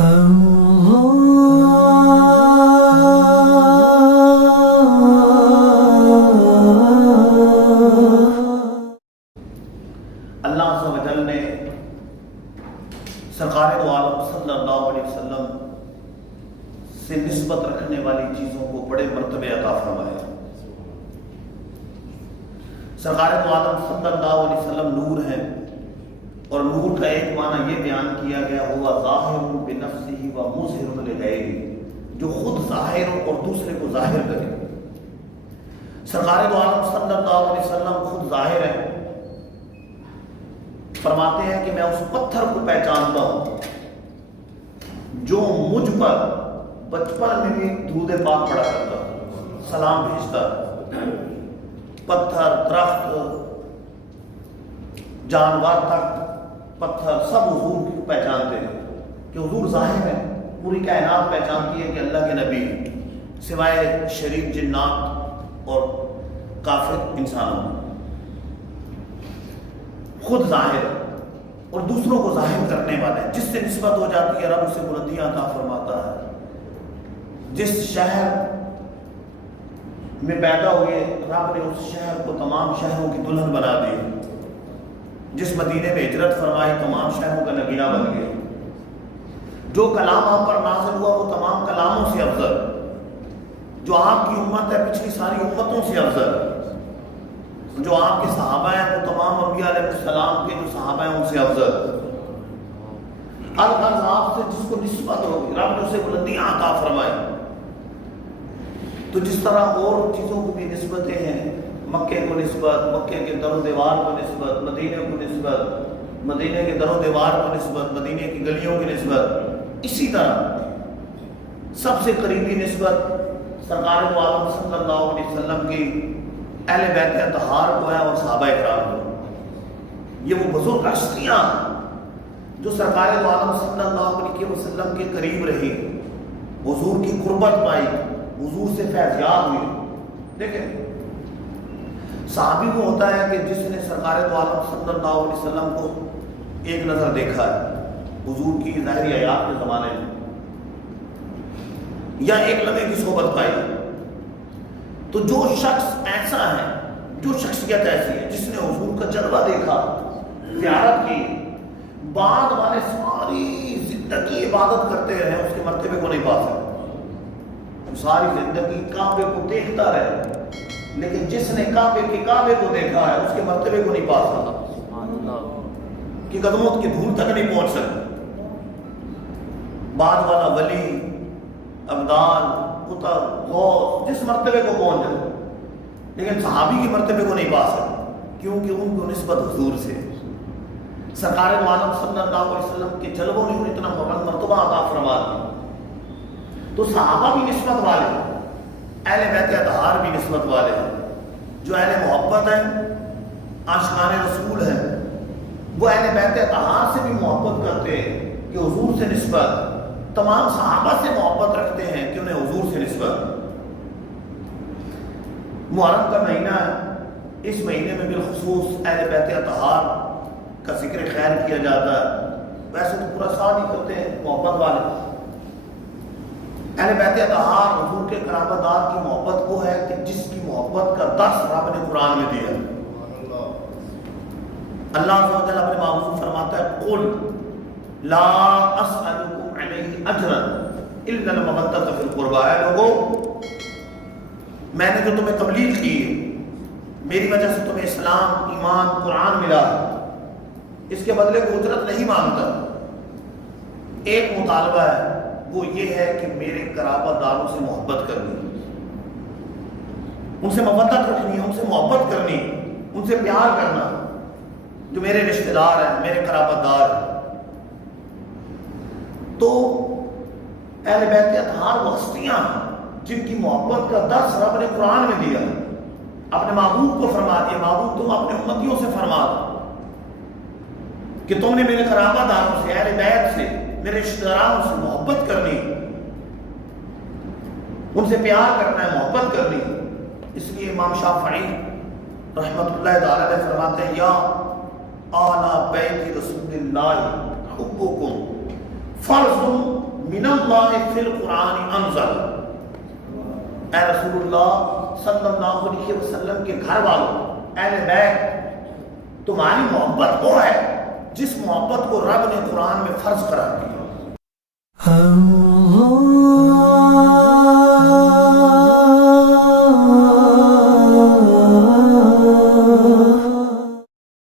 اللہ عز و جل نے سرکار دو عالم صلی اللہ علیہ وسلم سے نسبت رکھنے والی چیزوں کو بڑے مرتبے عطا فرمائے۔ سرکار دو عالم صلی اللہ علیہ وسلم نور ہیں، اور نور کا ایک معنی یہ بیان کیا گیا ہوا ظاہر بنفسہ و مظہر لغیرہ، جو خود ظاہر ہو اور دوسرے کو ظاہر کرے۔ سرکار دو عالم صلی اللہ علیہ وسلم خود ظاہر ہیں، فرماتے ہیں کہ میں اس پتھر کو پہچانتا ہوں جو مجھ پر بچپن میں بھی درود پاک پڑھا کرتا تھا، سلام بھیجتا تھا۔ پتھر، درخت، جانور تک، پتھر سب حضور کو پہچانتے ہیں کہ حضور ظاہر ہے۔ پوری کائنات پہچانتی ہے کہ اللہ کے نبی سوائے شریف جنات اور کافر انسانوں خود ظاہر اور دوسروں کو ظاہر کرنے والے، جس سے نسبت ہو جاتی ہے رب اسے بلندیاں عطا فرماتا ہے۔ جس شہر میں پیدا ہوئے رب نے اس شہر کو تمام شہروں کی دلہن بنا دی۔ جس مدینے میں ہجرت فرمائی تمام شہروں کا نگینہ بن گئے۔ جو کلام آپ پر نازل ہوا وہ تمام کلاموں سے افضل، جو آپ کی امت ہے پچھلی ساری امتوں سے افضل، جو آپ کے صحابہ ہیں وہ تمام انبیاء علیہ السلام کے جو صحابہ ہیں ان سے افضل۔ الغرض آپ سے جس کو نسبت ہوگی رب نے اسے بلندیاں عطا فرمائی۔ تو جس طرح اور چیزوں کو بھی نسبتیں ہیں، مکے کو نسبت، مکے کے در و دیوار کو نسبت، مدینے کو نسبت، مدینے کے در و دیوار کو نسبت، مدینے کی گلیوں کی نسبت، اسی طرح سب سے قریبی نسبت سرکار دو عالم صلی اللہ علیہ وسلم کی اہل بیت اطہار کو ہے اور صحابہ کرام کو۔ یہ وہ بزرگ ہستیاں جو سرکار دو عالم صلی اللہ علیہ وسلم کے قریب رہی، حضور کی قربت پائی، حضور سے فیضیاب ہوئی۔ دیکھیں صحابی وہ ہوتا ہے کہ جس نے سرکار دو عالم صلی اللہ علیہ وسلم کو ایک نظر دیکھا ہے حضور کی ظاہری حیات کے زمانے میں، یا ایک لمحے کی صحبت پائی۔ تو جو شخص ایسا ہے، جو شخصیت ایسی ہے جس نے حضور کا جلوہ دیکھا، زیارت کی، بعد والے ساری زندگی عبادت کرتے رہے، اس کے مرتبے کو نہیں پا سکتے۔ ساری زندگی کعبے کو دیکھتا رہے، لیکن جس نے کعبے کو دیکھا ہے اس کے مرتبے کو نہیں پا سکتا، کہ قدموں کی دھول تک نہیں پہنچ سکتا۔ بعد والا ولی، ابدال، قطب، غوث جس مرتبے کو پہنچ جائے، لیکن صحابی کے مرتبے کو نہیں پا سکتا، کیونکہ ان کو نسبت حضور سے۔ سرکار دو عالم صلی اللہ علیہ وسلم کے جلووں نے انہیں اتنا مرتبہ عطا فرما دیا۔ تو صحابہ بھی نسبت والے، اہل بیت اطہار بھی نسبت والے ہیں۔ جو اہل محبت ہیں، عاشقان رسول ہیں، وہ اہل بیت اطہار سے بھی محبت کرتے ہیں کہ حضور سے نسبت، تمام صحابہ سے محبت رکھتے ہیں کہ انہیں حضور سے نسبت۔ محرم کا مہینہ ہے، اس مہینے میں بالخصوص اہل بیت اطہار کا ذکر خیر کیا جاتا ہے۔ ویسے تو پورا سال ہی کرتے ہیں محبت والے۔ اہل بیت اطہار حضور کے قرابت دار کی محبت وہ ہے کہ جس کی محبت کا درس رب نے قرآن میں دیا۔ اللہ عز و جل اپنے محبوب فرماتا ہے قل لا اسألکم علیہ اجرا الا المودۃ فی القربى، اے لوگوں میں نے جو تمہیں تبلیغ کی، میری وجہ سے تمہیں اسلام، ایمان، قرآن ملا، اس کے بدلے کو اجرت نہیں مانگتا۔ ایک مطالبہ ہے، وہ یہ ہے کہ میرے قرابت داروں سے محبت کرنی، ان سے مودت رکھنی، ان سے محبت کرنی، ان سے پیار کرنا، جو میرے رشتہ دار ہیں، میرے قرابت دار ہیں۔ تو اہل بیت اطہار وہ ہستیاں ہیں جن کی محبت کا درس رب نے قرآن میں دیا، اپنے محبوب کو فرما دیا، محبوب تم اپنے امتیوں سے فرما دو کہ تم نے میرے قرابت داروں سے، اہل بیت سے، میرے رشتہ داروں سے محبت کرنی، ان سے پیار کرنا ہے، محبت کرنی۔ اس لیے امام شافعی رحمۃ اللہ تعالی علیہ فرماتے ہیں یا آل بیت رسول اللہ حبکم فرض من اللہ فی القرآن انزل، اے رسول اللہ صلی اللہ علیہ وسلم کے گھر والوں، اہل بیت، تمہاری محبت وہ ہے جس محبت کو رب نے قرآن میں فرض قرار دیا۔